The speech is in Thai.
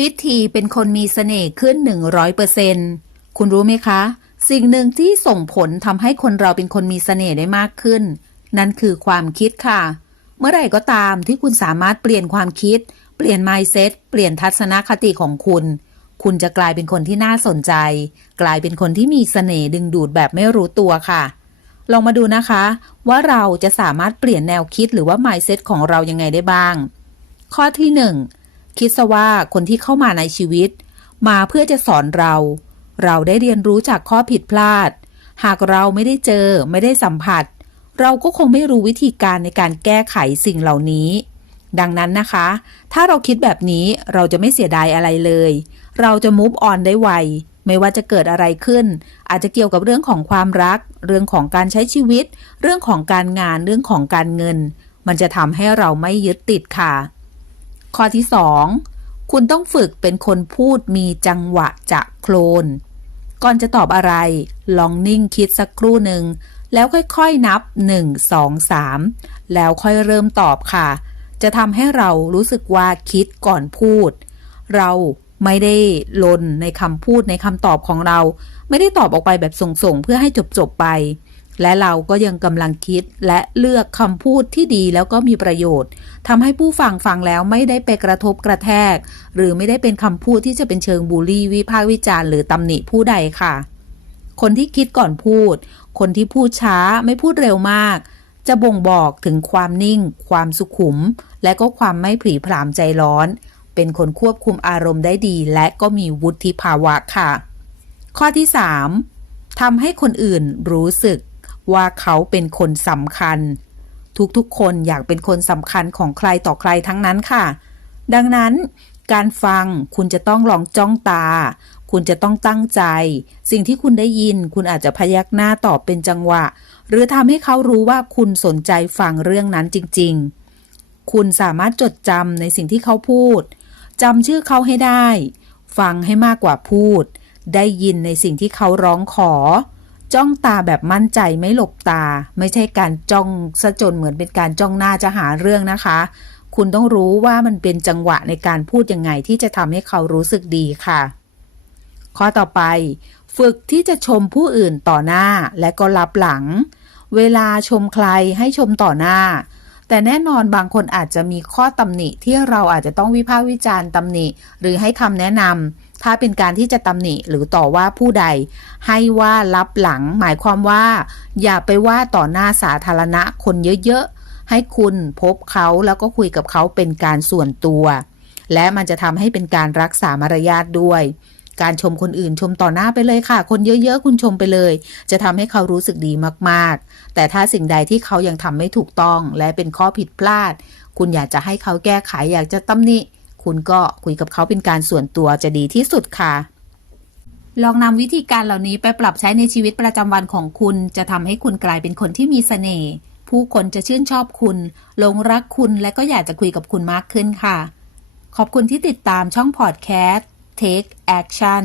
วิธีเป็นคนมีเสน่ห์ขึ้น 100%คุณรู้ไหมคะ สิ่งหนึ่งที่ส่งผลทำให้คนเราเป็นคนมีเสน่ห์ได้มากขึ้น นั่นคือความคิดค่ะ เมื่อไหร่ก็ตามที่คุณสามารถเปลี่ยนความคิด เปลี่ยน mindset เปลี่ยนทัศนคติของคุณ คุณจะกลายเป็นคนที่น่าสนใจ กลายเป็นคนที่มีเสน่ห์ดึงดูดแบบไม่รู้ตัวค่ะ ลองมาดูนะคะ ว่าเราจะสามารถเปลี่ยนแนวคิดหรือว่า mindset ของเรายังไงได้บ้าง ข้อที่หนึ่ง คิดซะว่าคนที่เข้ามาในชีวิต มาเพื่อจะสอนเรา เราได้เรียนรู้จากข้อผิดพลาด หากเราไม่ได้เจอไม่ได้สัมผัส เราก็คงไม่รู้วิธีการในการแก้ไขสิ่งเหล่านี้ ดังนั้นนะคะ ถ้าเราคิดแบบนี้เราจะไม่เสียดายอะไรเลย เราจะมุฟออนได้ไวไม่ว่าจะเกิดอะไรขึ้น อาจจะเกี่ยวกับเรื่องของความรัก เรื่องของการใช้ชีวิต เรื่องของการงานเรื่องของการเงิน มันจะทำให้เราไม่ยึดติดค่ะ ข้อที่ 2 คุณต้องฝึกเป็นคนพูดมีจังหวะจะโคลน ก่อนจะตอบอะไร ลองนิ่งคิดสักครู่หนึ่ง แล้วค่อยๆนับ 1 2 3 แล้วค่อยเริ่มตอบค่ะ จะทำให้เรารู้สึกว่าคิดก่อนพูด เราไม่ได้ลนในคำพูดในคำตอบของเรา ไม่ได้ตอบออกไปแบบส่งๆ เพื่อให้จบๆไป และเราก็ยังกำลังคิดและเลือกคำพูดที่ดีแล้วก็มีประโยชน์ทำให้ผู้ฟังฟังแล้วไม่ได้ไปกระทบกระแทก หรือไม่ได้เป็นคำพูดที่จะเป็นเชิงบูลลี่วิพากษ์วิจารณ์หรือตำหนิผู้ใดค่ะ คนที่คิดก่อนพูด คนที่พูดช้าไม่พูดเร็วมาก จะบ่งบอกถึงความนิ่ง ความสุขุม และก็ความไม่ผีผลามใจร้อน เป็นคนควบคุมอารมณ์ได้ดี และก็มีวุฒิภาวะค่ะ ข้อที่ 3ทำให้คนอื่นรู้สึก ว่าเขาเป็นคนสำคัญ ทุกๆคนอยากเป็นคนสำคัญของใครต่อใครทั้งนั้นค่ะ ดังนั้น การฟังคุณจะต้องลองจ้องตา คุณจะต้องตั้งใจ สิ่งที่คุณได้ยินคุณอาจจะพยักหน้าตอบเป็นจังหวะ หรือทำให้เขารู้ว่าคุณสนใจฟังเรื่องนั้นจริง ๆ คุณสามารถจดจำในสิ่งที่เขาพูดจำชื่อเขาให้ได้ ฟังให้มากกว่าพูด ได้ยินในสิ่งที่เขาร้องขอ จ้องตาแบบมั่นใจไม่หลบตา ไม่ใช่การจ้องซะจนเหมือนเป็นการจ้องหน้าจะหาเรื่องนะคะ คุณต้องรู้ว่ามันเป็นจังหวะในการพูดยังไงที่จะทำให้เขารู้สึกดีค่ะ ข้อต่อไป ฝึกที่จะชมผู้อื่นต่อหน้าและก็รับหลัง เวลาชมใครให้ชมต่อหน้า แต่แน่นอนบางคนอาจจะมีข้อตำหนิที่เราอาจจะต้องวิพากษ์วิจารณ์ตำหนิ หรือให้คำแนะนำ ถ้าเป็นการที่จะตำหนิหรือต่อว่าผู้ใด ให้ว่ารับหลัง หมายความว่า อย่าไปว่าต่อหน้าสาธารณะคนเยอะๆ ให้คุณพบเขาแล้วก็คุยกับเขาเป็นการส่วนตัว และมันจะทำให้เป็นการรักษามารยาทด้วยการชมคนอื่นชมต่อหน้าไปเลยค่ะ คนเยอะๆ คุณชมไปเลย จะทำให้เขารู้สึกดีมากๆ แต่ถ้าสิ่งใดที่เขายังทำไม่ถูกต้อง และเป็นข้อผิดพลาด คุณอยากจะให้เขาแก้ไขอยากจะตำหนิ คุณก็คุยกับเขาเป็นการส่วนตัวจะดีที่สุดค่ะ ลองนำวิธีการเหล่านี้ไปปรับใช้ในชีวิตประจำวันของคุณ จะทำให้คุณกลายเป็นคนที่มีเสน่ห์ผู้คนจะชื่นชอบคุณหลงรักคุณและก็อยากจะคุยกับคุณมากขึ้นค่ะ ขอบคุณที่ติดตามช่องพอดแคสต์ Take Action